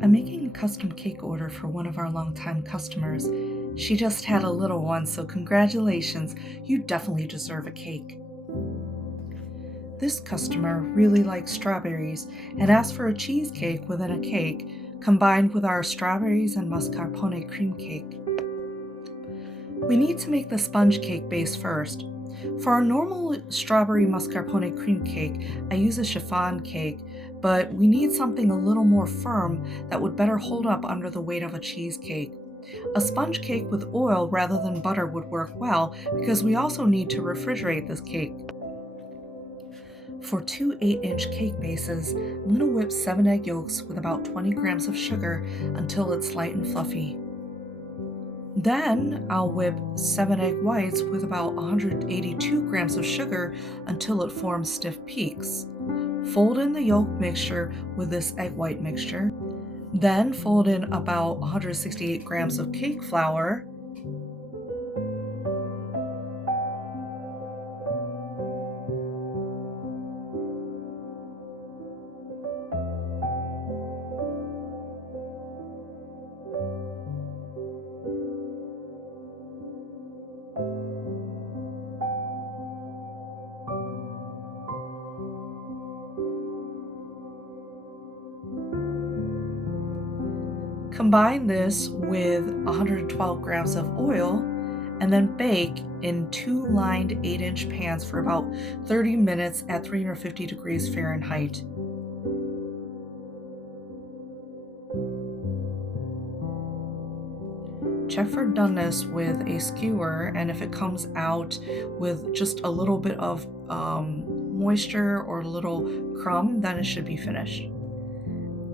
I'm making a custom cake order for one of our longtime customers. She just had a little one, so congratulations. You definitely deserve a cake. This customer really likes strawberries and asked for a cheesecake within a cake, combined with our strawberries and mascarpone cream cake. We need to make the sponge cake base first. For our normal strawberry mascarpone cream cake, I use a chiffon cake, but we need something a little more firm that would better hold up under the weight of a cheesecake. A sponge cake with oil rather than butter would work well because we also need to refrigerate this cake. For two 8-inch cake bases, I'm going to whip 7 egg yolks with about 20 grams of sugar until it's light and fluffy. Then I'll whip 7 egg whites with about 182 grams of sugar until it forms stiff peaks. Fold in the yolk mixture with this egg white mixture. Then fold in about 168 grams of cake flour. Combine this with 112 grams of oil and then bake in two lined 8-inch pans for about 30 minutes at 350 degrees Fahrenheit. Check for doneness with a skewer, and if it comes out with just a little bit of moisture or a little crumb, then it should be finished.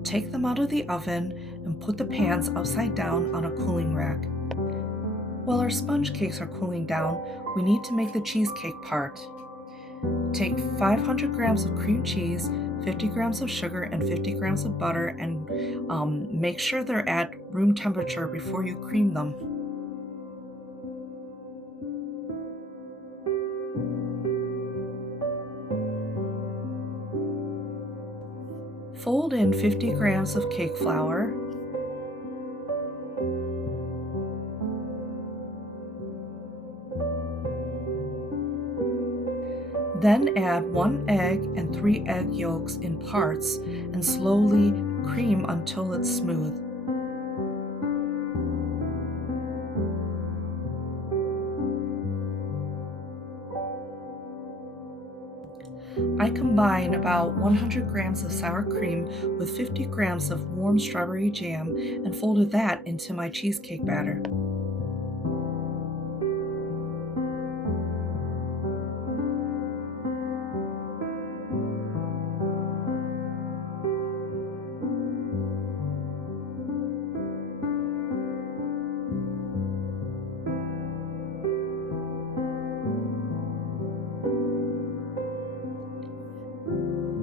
Take them out of the oven and put the pans upside down on a cooling rack. While our sponge cakes are cooling down, we need to make the cheesecake part. Take 500 grams of cream cheese, 50 grams of sugar, and 50 grams of butter, and make sure they're at room temperature before you cream them. Fold in 50 grams of cake flour. Then add 1 egg and 3 egg yolks in parts and slowly cream until it's smooth. I combine about 100 grams of sour cream with 50 grams of warm strawberry jam and folded that into my cheesecake batter.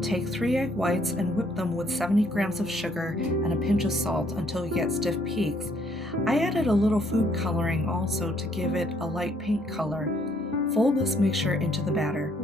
Take 3 egg whites and whip them with 70 grams of sugar and a pinch of salt until you get stiff peaks. I added a little food coloring also to give it a light pink color. Fold this mixture into the batter.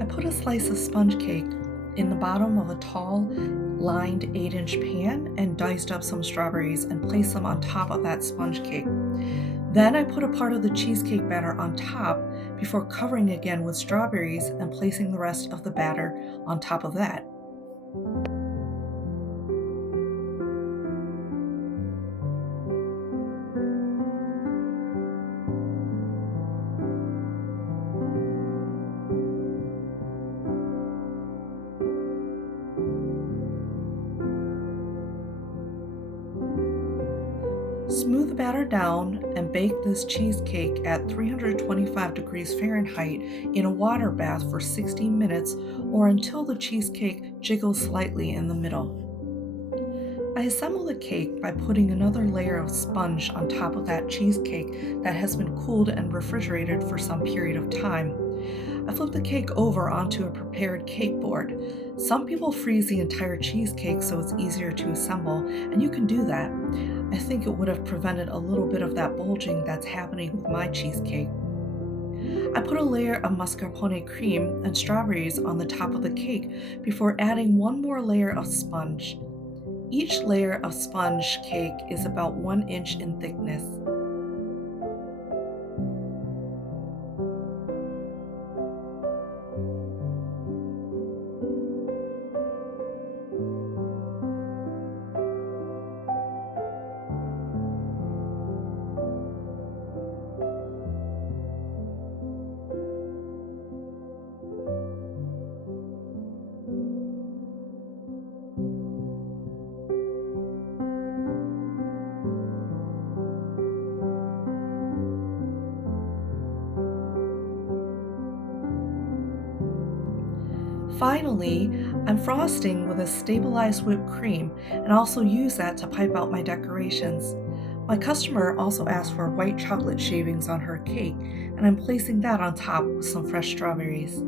I put a slice of sponge cake in the bottom of a tall, lined 8-inch pan and diced up some strawberries and placed them on top of that sponge cake. Then I put a part of the cheesecake batter on top before covering again with strawberries and placing the rest of the batter on top of that. the batter down and bake this cheesecake at 325 degrees Fahrenheit in a water bath for 60 minutes or until the cheesecake jiggles slightly in the middle. I assemble the cake by putting another layer of sponge on top of that cheesecake that has been cooled and refrigerated for some period of time. I flip the cake over onto a prepared cake board. Some people freeze the entire cheesecake so it's easier to assemble, and you can do that. I think it would have prevented a little bit of that bulging that's happening with my cheesecake. I put a layer of mascarpone cream and strawberries on the top of the cake before adding one more layer of sponge. Each layer of sponge cake is about 1 inch in thickness. Finally, I'm frosting with a stabilized whipped cream and also use that to pipe out my decorations. My customer also asked for white chocolate shavings on her cake, and I'm placing that on top with some fresh strawberries.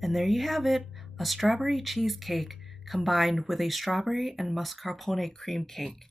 And there you have it, a strawberry cheesecake combined with a strawberry and mascarpone cream cake.